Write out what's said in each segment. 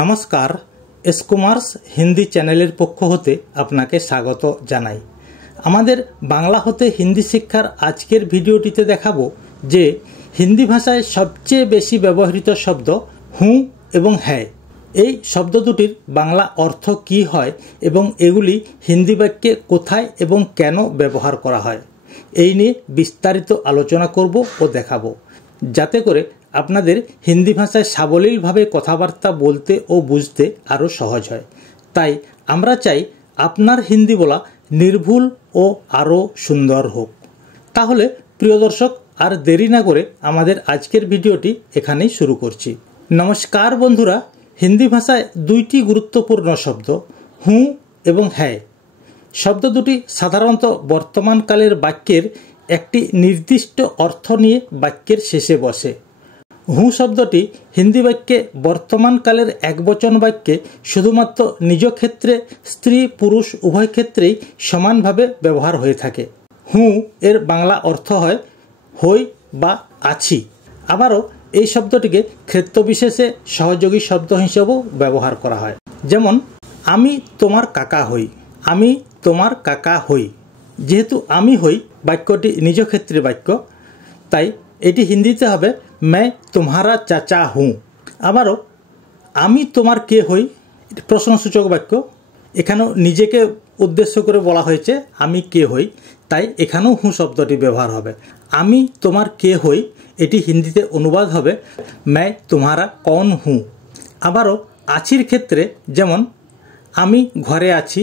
নমস্কার, এস কুমার্স হিন্দি চ্যানেলের পক্ষ হতে আপনাকে স্বাগত জানাই। আমাদের বাংলা হতে হিন্দি শিক্ষার আজকের ভিডিওটিতে দেখাবো যে হিন্দি ভাষায় সবচেয়ে বেশি ব্যবহৃত শব্দ হুঁ এবং হ্যায়। এই শব্দ দুটির বাংলা অর্থ কী হয় এবং এগুলি হিন্দি বাক্যে কোথায় এবং কেন ব্যবহার করা হয়, এই নিয়ে বিস্তারিত আলোচনা করব ও দেখাবো, যাতে করে আপনাদের হিন্দি ভাষায় সাবলীলভাবে কথাবার্তা বলতে ও বুঝতে আরও সহজ হয়। তাই আমরা চাই আপনার হিন্দি বলা নির্ভুল ও আরও সুন্দর হোক। তাহলে প্রিয় দর্শক, আর দেরি না করে আমাদের আজকের ভিডিওটি এখানেই শুরু করছি। নমস্কার বন্ধুরা, হিন্দি ভাষায় দুইটি গুরুত্বপূর্ণ শব্দ হুঁ এবং হ্যায়। শব্দ দুটি সাধারণত বর্তমানকালের বাক্যের একটি নির্দিষ্ট অর্থ নিয়ে বাক্যের শেষে বসে। হুঁ শব্দটি হিন্দি বাক্যে বর্তমানকালের একবচন বাক্যে শুধুমাত্র নিজ ক্ষেত্রে স্ত্রী পুরুষ উভয় ক্ষেত্রেই সমানভাবে ব্যবহার হয়ে থাকে। হুঁ এর বাংলা অর্থ হয় হই বা আছি। আবারও এই শব্দটিকে ক্ষেত্রবিশেষে সহযোগী শব্দ হিসেবেও ব্যবহার করা হয়। যেমন আমি তোমার কাকা হই, আমি তোমার কাকা হই। যেহেতু আমি হই বাক্যটি নিজ ক্ষেত্রে বাক্য, তাই এটি হিন্দিতে হবে मैं तुम्हारा चाचा हूँ। আবারও আমি তোমার কে হই প্রশ্নসূচক বাক্য, এখানেও নিজেকে উদ্দেশ্য করে বলা হয়েছে আমি কে হই, তাই এখানেও হুঁ শব্দটি ব্যবহার হবে। আমি তোমার কে হই এটি হিন্দিতে অনুবাদ হবে मैं तुम्हारा कौन हूँ। আবারও আছির ক্ষেত্রে যেমন আমি ঘরে আছি,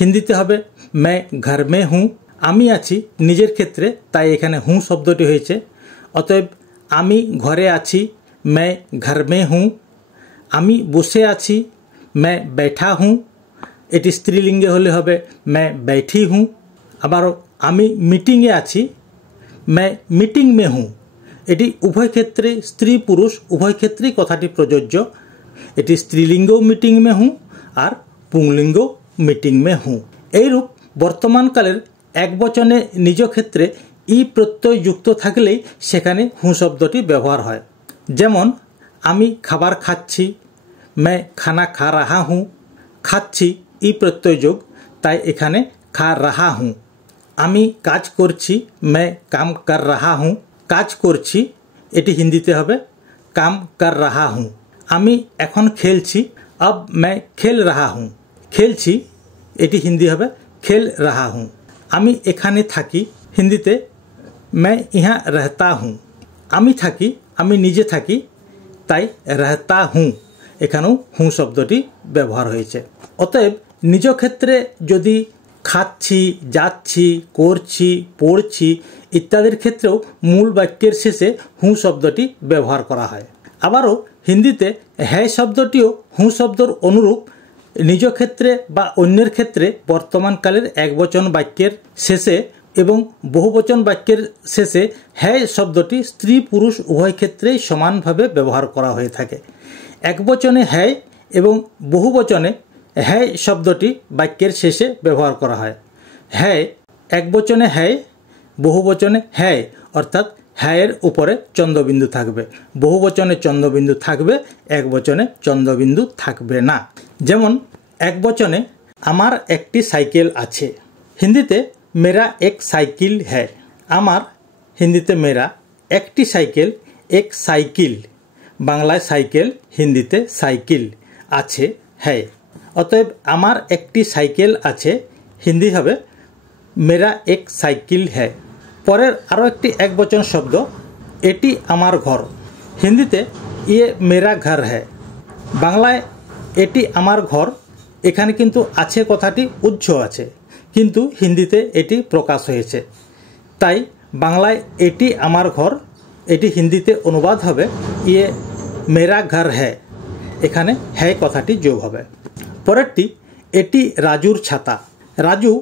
হিন্দিতে হবে मैं घर में हूँ। আমি আছি নিজের ক্ষেত্রে, তাই এখানে হুঁ শব্দটি হয়েছে। অতএব আমি ঘরে আছি मैं घर में हूँ। আমি বসে আছি मैं बैठा हूँ, এটি স্ত্রীলিঙ্গে হলে হবে मैं बैठी हूँ। আবারও আমি মিটিংয়ে আছি मैं मीटिंग में हूँ, এটি উভয় ক্ষেত্রে স্ত্রী পুরুষ উভয় ক্ষেত্রেই কথাটি প্রযোজ্য। এটি স্ত্রীলিঙ্গও মিটিং মে হুঁ আর পুংলিঙ্গ মিটিং মে হুঁ। এইরূপ বর্তমানকালের একবচনে নিজ ক্ষেত্রে ই প্রত্যয় যুক্ত থাকলেই সেখানে হুঁ শব্দটি ব্যবহার হয়। যেমন আমি খাবার খাচ্ছি मैं खाना खा रहा हूँ। খাচ্ছি ই প্রত্যয় যোগ, তাই এখানে খা রাহা হুঁ। আমি কাজ করছি मैं काम कर रहा हूँ। কাজ করছি এটি হিন্দিতে হবে काम कर रहा हूँ। আমি এখন খেলছি अब मैं खेल रहा हूँ। খেলছি এটি হিন্দি হবে खेल रहा हूँ। আমি এখানে থাকি হিন্দিতে मैं यहाँ रहता हूँ। আমি থাকি আমি নিজে থাকি, তাই रहता हूँ এখানেও হুঁ শব্দটি ব্যবহার হয়েছে। অতএব নিজ ক্ষেত্রে যদি খাচ্ছি যাচ্ছি করছি পড়ছি ইত্যাদির ক্ষেত্রেও মূল বাক্যের শেষে হুঁ শব্দটি ব্যবহার করা হয়। আবারও হিন্দিতে হ্যায় শব্দটিও হুঁ শব্দর অনুরূপ নিজ ক্ষেত্রে বা অন্যের ক্ষেত্রে বর্তমানকালের একবচন বাক্যের শেষে এবং বহুবচন বাক্যের শেষে হ্যায় শব্দটি স্ত্রী পুরুষ উভয় ক্ষেত্রেই সমানভাবে ব্যবহার করা হয়ে থাকে। একবচনে হ্যায় এবং বহুবচনে হ্যায় শব্দটি বাক্যের শেষে ব্যবহার করা হয়। হ্যায় একবচনে হ্যায়, বহুবচনে হ্যায়, অর্থাৎ হ্যায়ের উপরে চন্দ্রবিন্দু থাকবে। বহুবচনে চন্দ্রবিন্দু থাকবে, একবচনে চন্দ্রবিন্দু থাকবে না। যেমন একবচনে আমার একটি সাইকেল আছে, হিন্দিতে मेरा एक साइकिल है। আমার হিন্দিতে মেরা, একটি সাইকেল এক সাইকেল, বাংলায় সাইকেল হিন্দিতে সাইকেল, আছে হ্যায়। অতএব আমার একটি সাইকেল আছে হিন্দি হবে মেরা এক সাইকেল হ্যায়। পরের আরও একটি একবচন শব্দ এটি আমার ঘর, হিন্দিতে ইয়ে মেরা ঘর হ্যায়। বাংলায় এটি আমার ঘর, এখানে কিন্তু আছে কথাটি উজ্জ্ব আছে, কিন্তু হিন্দিতে এটি প্রকাশ হয়েছে, তাই বাংলায় এটি আমার ঘর এটি হিন্দিতে অনুবাদ হবে ইয়ে মেরা ঘর হ্যায়, এখানে হ্যায় কথাটি যোগ হবে। পরেরটি এটি রাজুর ছাতা। রাজু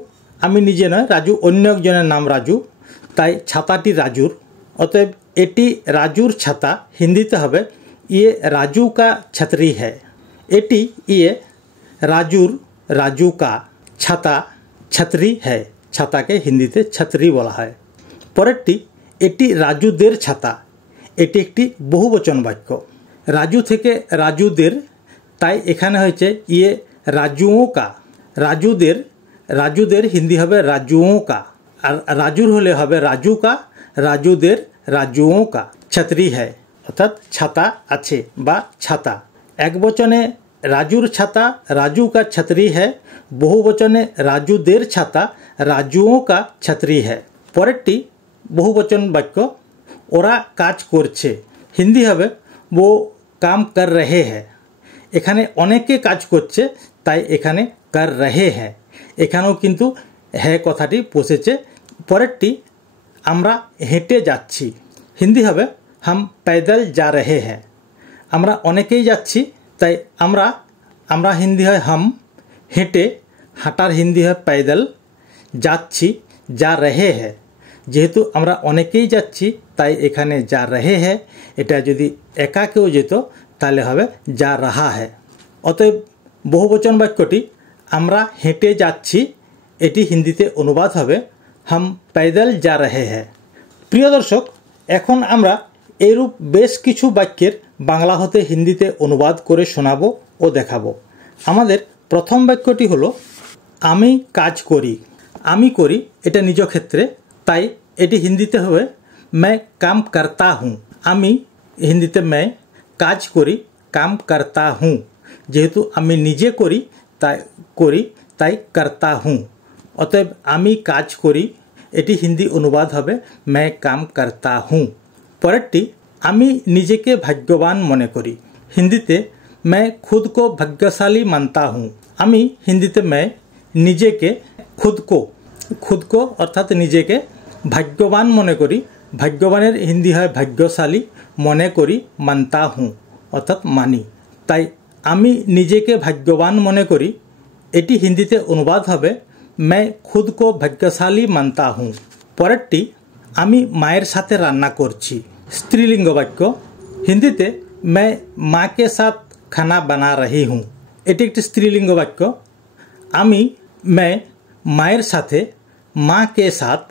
আমি নিজে নয়, রাজু অন্য একজনের নাম রাজু, তাই ছাতাটি রাজুর। অতএব এটি রাজুর ছাতা হিন্দিতে হবে ইয়ে রাজু কা ছতরি হ্যায়। এটি ইয়ে রাজুর, রাজু কা, ছাতা ছতরি হ্যায়, ছাতাকে হিন্দিতে ছতরি বলা হয়। পরেরটি এটি রাজুদের ছাতা, এটি একটি বহুবচন বাক্য। রাজু থেকে রাজুদের তাই এখানে হয়েছে ইয়ে রাজুओं का। রাজুদের হিন্দি হবে রাজুओं का, আর রাজুর হলে হবে রাজু का। রাজুদের রাজুओं का। छतरी है অর্থাৎ ছাতা আছে বা ছাতা। এক বচনে রাজুর ছাতা রাজু का छतरी है, বহু বচনে রাজুদের ছাতা রাজুओं का छतरी है। পরেরটি বহুবচন বাক্য, ওরা কাজ করছে, হিন্দি হবে वो काम कर रहे हैं। এখানে অনেকে কাজ করছে তাই এখানে कर रहे हैं, এখানেও কিন্তু হ্যাঁ কথাটি বসেছে। পরেরটি আমরা হেঁটে যাচ্ছি, হিন্দি হবে हम पैदल जा रहे हैं। আমরা অনেকেই যাচ্ছি তাই আমরা হিন্দি হয় हम, হেঁটে হাঁটার হিন্দি হয় पैदल, যাচ্ছি जा रहे हैं। যেহেতু আমরা অনেকেই যাচ্ছি তাই এখানে যা রহে হ্যাঁ, এটা যদি একা কেউ যেত তাহলে হবে যা রাহা হ্যাঁ। অতএব বহুবচন বাক্যটি আমরা হেঁটে যাচ্ছি, এটি হিন্দিতে অনুবাদ হবে হাম पैदल যা রহে হ্যাঁ। প্রিয় দর্শক, এখন আমরা এরূপ বেশ কিছু বাক্যের বাংলা হতে হিন্দিতে অনুবাদ করে শোনাবো ও দেখাবো। আমাদের প্রথম বাক্যটি হলো আমি কাজ করি। আমি করি এটা নিজ ক্ষেত্রে, তাই এটি হিন্দিতে হবে मैं काम करता हूँ। আমি হিন্দিতে मैं কাজ করি, काम करता हूँ। যেহেতু আমি নিজে করি তাই करता हूँ। অতএব আমি কাজ করি, এটি হিন্দি অনুবাদ হবে मैं काम करता हूँ। পরেরটি আমি নিজেকে ভাগ্যবান মনে করি, হিন্দিতে मैं खुद को भाग्यशाली मानता हूँ। আমি হিন্দিতে मैं নিজেকে खुद को অর্থাৎ নিজেকে ভাগ্যবান মনে করি, ভাগ্যবানের হিন্দি হয় ভাগ্যশালী, মনে করি মানতা হুঁ অর্থাৎ মানি। তাই আমি নিজেকে ভাগ্যবান মনে করি, এটি হিন্দিতে অনুবাদ হবে मैं खुद को भाग्यशाली मानता हूँ। পরেরটি আমি মায়ের সাথে রান্না করছি, স্ত্রীলিঙ্গ বাক্য, হিন্দিতে मैं माँ के साथ खाना बना रही हूँ। এটি একটি স্ত্রীলিঙ্গ বাক্য। मैं মায়ের সাথে माँ के साथ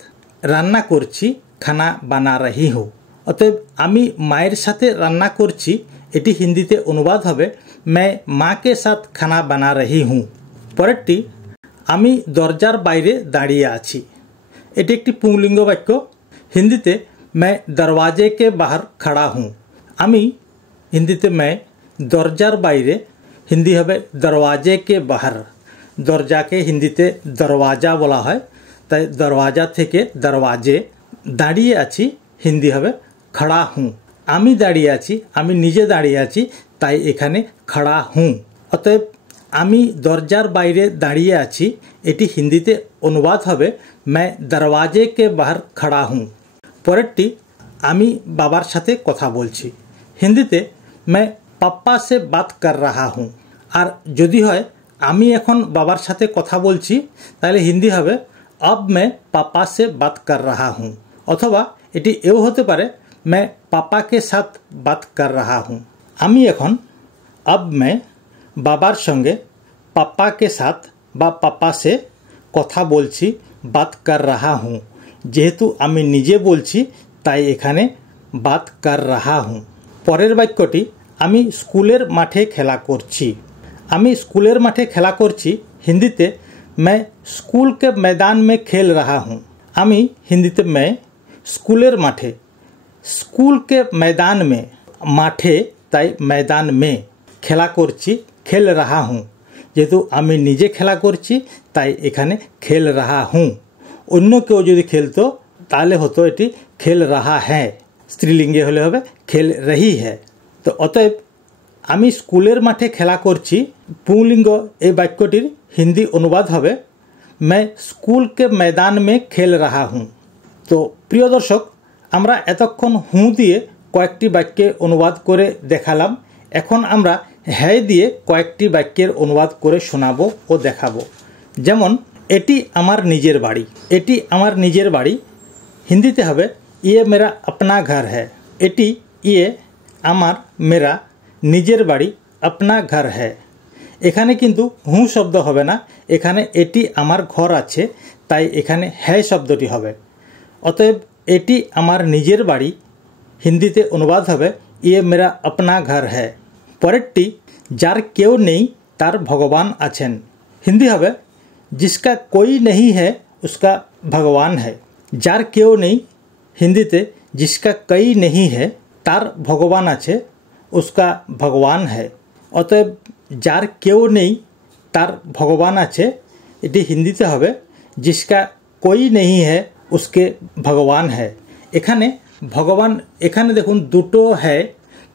রান্না করছি, খানা বানা রহি হু। অতএব আমি মায়ের সাথে রান্না করছি, এটি হিন্দিতে অনুবাদ হবে मैं माँ के साथ खाना बना रही हूँ। পরেরটি আমি দরজার বাইরে দাঁড়িয়ে আছি, এটি একটি পুংলিঙ্গ বাক্য, হিন্দিতে मैं दरवाजे के बाहर खड़ा हूँ। আমি হিন্দিতে मैं দরজার বাইরে, হিন্দি হবে दरवाजे के बाहर। দরজাকে হিন্দিতে দরওয়াজা বলা হয়, তাই দরওয়াজা থেকে দরওয়াজে। দাঁড়িয়ে আছি হিন্দি হবে খড়া হুঁ। আমি দাঁড়িয়ে আছি, আমি নিজে দাঁড়িয়ে আছি, তাই এখানে খড়া হুঁ। অতএব আমি দরজার বাইরে দাঁড়িয়ে আছি, এটি হিন্দিতে অনুবাদ হবে मैं दरवाजे के बाहर खड़ा हूँ। পরেরটি আমি বাবার সাথে কথা বলছি, হিন্দিতে मैं पापा से बात कर रहा हूँ। আর যদি হয় আমি এখন বাবার সাথে কথা বলছি তাহলে হিন্দি হবে अब मैं पापा से बात कर रहा हूँ। অথবা এটি এও হতে পারে मैं पापा के साथ बात कर रहा हूँ। আমি এখন अब मैं বাবার সঙ্গে पापा के साथ বা पापा से কথা বলছি, बात कर रहा हूँ। যেহেতু আমি নিজে বলছি তাই এখানে बात कर रहा हूँ। পরের বাক্যটি আমি স্কুলের মাঠে খেলা করছি। আমি স্কুলের মাঠে খেলা করছি, হিন্দিতে मैं स्कूल के मैदान में खेल रहा हूँ। আমি হিন্দিতে मैं স্কুলের মাঠে, স্কুল के मैदान में, মাঠে তাই मैदान में, খেলা করছি खेल रहा हूँ। যেহেতু আমি নিজে খেলা করছি তাই এখানে खेल रहा हूँ। অন্য কেউ যদি খেলতো তাহলে হতো এটি खेल रहा है, স্ত্রীলিঙ্গে হলে হবে खेल रही है। তো অতএব আমি স্কুলের মাঠে খেলা করছি, পুংলিঙ্গ এই বাক্যটির হিন্দি অনুবাদ হবে मैं स्कूल के मैदान में खेल रहा हूँ। তো প্রিয় দর্শক, আমরা এতক্ষণ হুঁ দিয়ে কয়েকটি বাক্যের অনুবাদ করে দেখালাম। এখন আমরা হ্যাঁ দিয়ে কয়েকটি বাক্যের অনুবাদ করে শোনাবো ও দেখাবো। যেমন এটি আমার নিজের বাড়ি, এটি আমার নিজের বাড়ি, হিন্দিতে হবে ये मेरा अपना घर है। এটি ইয়ে আমার মেরা নিজের বাড়ি अपना घर है। এখানে কিন্তু হুঁ শব্দ হবে না, এখানে এটি আমার ঘর আছে, তাই এখানে হ্যাঁ শব্দটি হবে। অতএব এটি আমার নিজের বাড়ি, হিন্দিতে অনুবাদ হবে ये मेरा अपना घर है। পরেরটি जार केउ नेई तार भगवान आछेन। हिंदी हबे जिसका कोई नहीं है उसका भगवान है। जार केउ नेई हिंदीते जिसका कई नहीं है तार भगवान आछे उसका भगवान है। अतएव जार केउ नेई तार भगवान आछे एटी हिंदीते हबे जिसका कोई नहीं है उसके भगवान है। एखाने भगवान एखाने देखुन दुटो है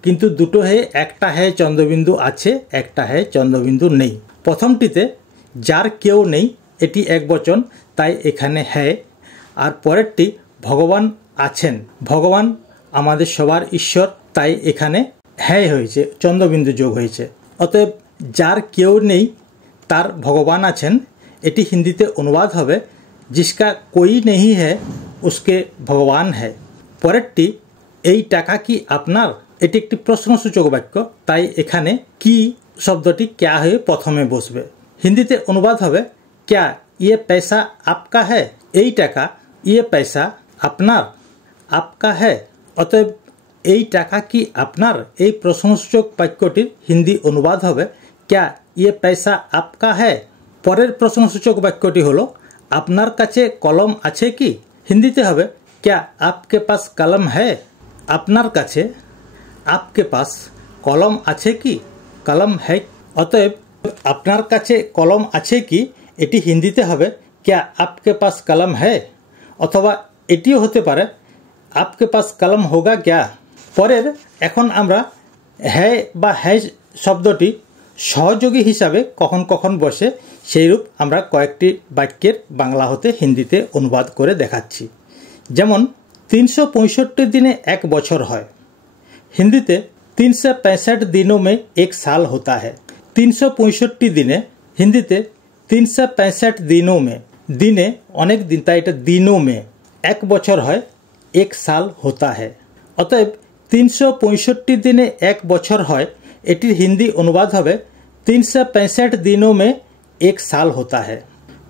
किन्तु दुटो है एकटा है चंद्रबिंदु आछे एकटा है चंद्रबिंदु नेई। प्रथमटीते जार केउ नेई एटी एक वचन ताई एखाने है और परेरटी भगवान आछेन भगवान आमादेर सबार ईश्वर ताई एखाने है होयेछे चंद्रबिंदु जोग होयेछे। अतएव जार केउ नेई तार भगवान आछेन एटी हिंदीते अनुवाद हबे जिसका कोई नहीं है उसके भगवान है। परेरटी एई टाका कि आपनार एटी एकटी प्रश्नसूचक वाक्य ताई एखाने कि शब्दटी क्या हये प्रथमे बसबे। हिंदीते अनुवाद हबे क्या ये पैसा आपका है। एई टाका ये पैसा आपनार आपका है। अतएव एई टाका कि आपनार एई प्रश्नसूचक वाक्यटिर हिंदी अनुवाद हबे क्या ये पैसा आपका है। परेर प्रश्नसूचक वाक्यटी हलो आपनार काछे कलम आछे कि। हिंदीते हबे क्या आपके पास कलम है। आपनार काछे आपके पास कलम आछे कि कलम है। अतएव आपनार काछे कलम आछे कि एटी हिंदीते हबे क्या आपके पास कलम है अथवा एटिओ होते पारे आपके पास कलम होगा क्या। परेर एखन आमरा है बा है शब्दटी सहयोगी हिसाबे कखन कखन बसे सेइरूप आमरा कयेकटी वाक्येर बांगला होते हिंदीते अनुवाद करे देखाच्छि। जेमन 365 दिने एक बछर हय। हिंदीते 365 दिनों में एक साल होता है। 365 दिने हिंदीते 365 दिनों में दिने अनेक दिन ताई एटा दिनों में एक बछर हय एक साल होता है। अतएव 365 दिने एक बछर हय एटिर हिंदी अनुवाद हबे 365 दिनों में एक साल होता है।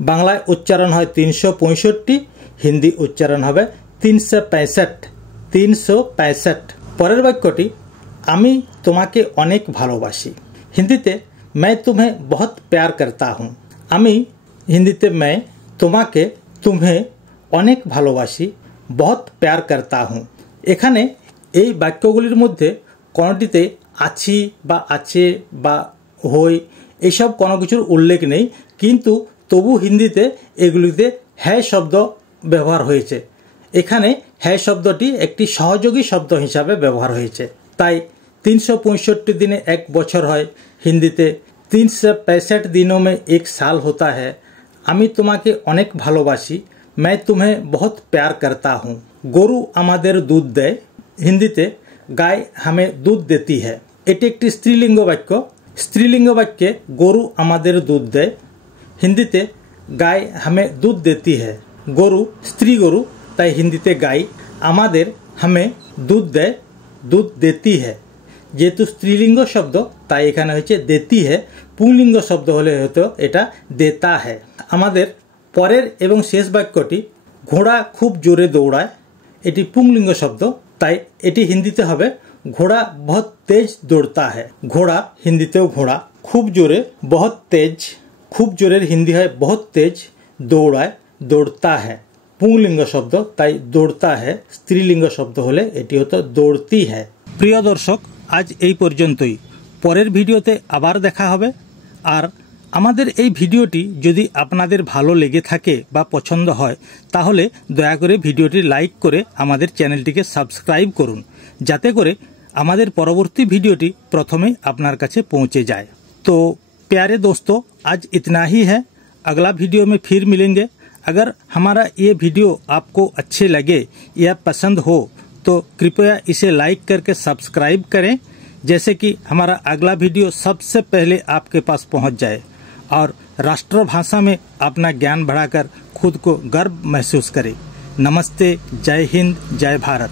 बांगलाय उच्चारण है 365 हिंदी उच्चारण हबे 365 365। परेर वाक्यटी आमी तुम्हाके अनेक भालोबासी। हिंदीते मैं तुम्हें बहुत प्यार करता हूँ। आमी हिंदीते मैं तुम्हाके तुम्हें अनेक भालोबासी बहुत प्यार करता हूँ। एखाने এই বাক্যগুলির মধ্যে কোনোটিতে আছি বা আছে বা হই এইসব কোনো কিছুর উল্লেখ নেই, কিন্তু তবু হিন্দিতে এগুলিতে হ্যাঁ শব্দ ব্যবহার হয়েছে। এখানে হ্যাঁ শব্দটি একটি সহযোগী শব্দ হিসাবে ব্যবহার হয়েছে। তাই 365 দিনে এক বছর হয় হিন্দিতে 365 दिनों में एक साल होता है। আমি তোমাকে অনেক ভালোবাসি मैं तुम्हें बहुत प्यार करता हूँ। গরু আমাদের দুধ দেয় हिंदीते गाय हमें दूध देती है। एटी एकटी स्त्रीलिंग वाक्य। स्त्रीलिंग वाक्ये गरु आमादेर दूध दे हिंदीते गाय हमें दूध देती है। गरु स्त्री गरु ताई हिंदीते गाय आमादेर हमें दूध दे दूध देती है। जेहेतु स्त्रीलिंग शब्द ताई एखाने होयेछे देती है। पुंलिंग शब्द होले हयतो एटा देता है। आमादेर परेर एवं शेष वाक्यटी घोड़ा खूब जोरे दौड़ाय एटी पुंलिंग शब्द ताई एटी हिंदीते हबे घोड़ा बहुत तेज दौड़ता है। घोड़ा हिंदीतेও घोड़ा खूब जोरे बहुत तेज खूब जोरेर हिंदी है बहुत तेज दौड़ाय दौड़ता है। पुंलिंग शब्द ताई दौड़ता है। स्त्रीलिंग शब्द होले एटी हतो दौड़ती है। प्रिय दर्शक आज এই পর্যন্তই। পরের ভিডিওতে আবার দেখা হবে। আর আমাদের এই ভিডিওটি যদি আপনাদের ভালো লেগে থাকে বা পছন্দ হয় তাহলে দয়া করে ভিডিওটি লাইক করে আমাদের চ্যানেলটিকে সাবস্ক্রাইব করুন, যাতে করে আমাদের পরবর্তী ভিডিওটি প্রথমে আপনার কাছে পৌঁছে যায়। तो प्यारे दोस्तों आज इतना ही है। अगला वीडियो में फिर मिलेंगे। अगर हमारा ये वीडियो आपको अच्छे लगे या पसंद हो तो कृपया इसे लाइक करके सब्सक्राइब करें, जैसे कि हमारा अगला वीडियो सबसे पहले आपके पास पहुंच जाए और राष्ट्रभाषा में अपना ज्ञान बढ़ाकर खुद को गर्व महसूस करें। नमस्ते, जय हिंद, जय भारत।